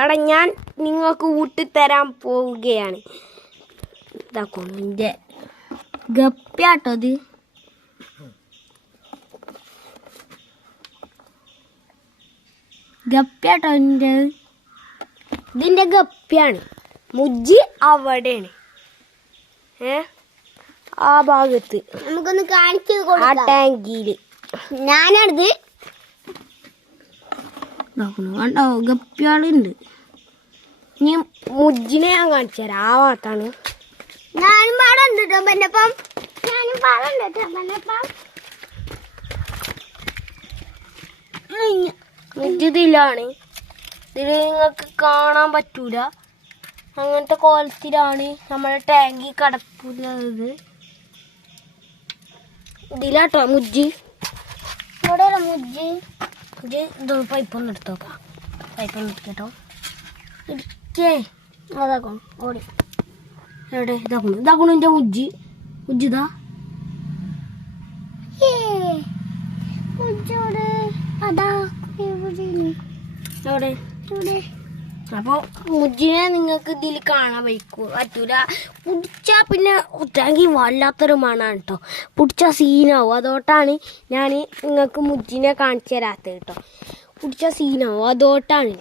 എടാ ഞാൻ നിങ്ങൾക്ക് ഊട്ടിത്തരാൻ പോവുകയാണ്. ഇതാക്കണം എൻ്റെ ഗപ്പിയാട്ടോ അത്. ഗപ്പിയാട്ടോ എൻ്റെ ഇതിൻ്റെ ഗപ്പിയാണ്. മുജ്ജി അവിടെയാണ്, ആ ഭാഗത്ത് നമുക്കൊന്ന് കാണിച്ചു ആ ടാങ്കിയിൽ. ഞാനത് കണ്ടോ ഗപ്പികളുണ്ട്. ഇനി മുജ്ജിനെ ഞാൻ കാണിച്ചു തരാം. ആ ഭാഗത്താണ്. ഞാനും പാടുണ്ട് കേട്ടോ പന്നപ്പം. ഞാനും പാടുണ്ട് കേട്ടോ പന്നപ്പം. മുജ്ജിതിലാണ്. ഇതിൽ നിങ്ങൾക്ക് കാണാൻ പറ്റൂല, അങ്ങനത്തെ കോലത്തിലാണ് നമ്മുടെ ടാങ്കി കിടപ്പുള്ളത്. ഇതിലാട്ടോ മുജ്ജി. എവിടെയാണ് മുജ്ജി? മുജ്ജി ഇത് പൈപ്പൊന്ന് എടുത്ത് നോക്കാം. പൈപ്പൊന്ന് എടുക്കട്ടോ. ഇരിക്കേ അതാക്കണം ഓടി. എവിടെ ഇതാക്കണു എൻ്റെ മുജ്ജി. മുജ്ജിതാ അതാ എവിടെ. അപ്പോൾ മുജ്ജിനെ നിങ്ങൾക്ക് ഇതിൽ കാണാൻ പറ്റൂല. പിടിച്ചാൽ പിന്നെ ടാങ്കി വല്ലാത്തൊരു മണമാണ് കേട്ടോ. പിടിച്ചാൽ സീനാവും. അതോട്ടാണ് ഞാൻ നിങ്ങൾക്ക് മുജ്ജിനെ കാണിച്ചു തരാത്തത് കേട്ടോ. പിടിച്ചാൽ സീനാവും, അതോട്ടാണ്.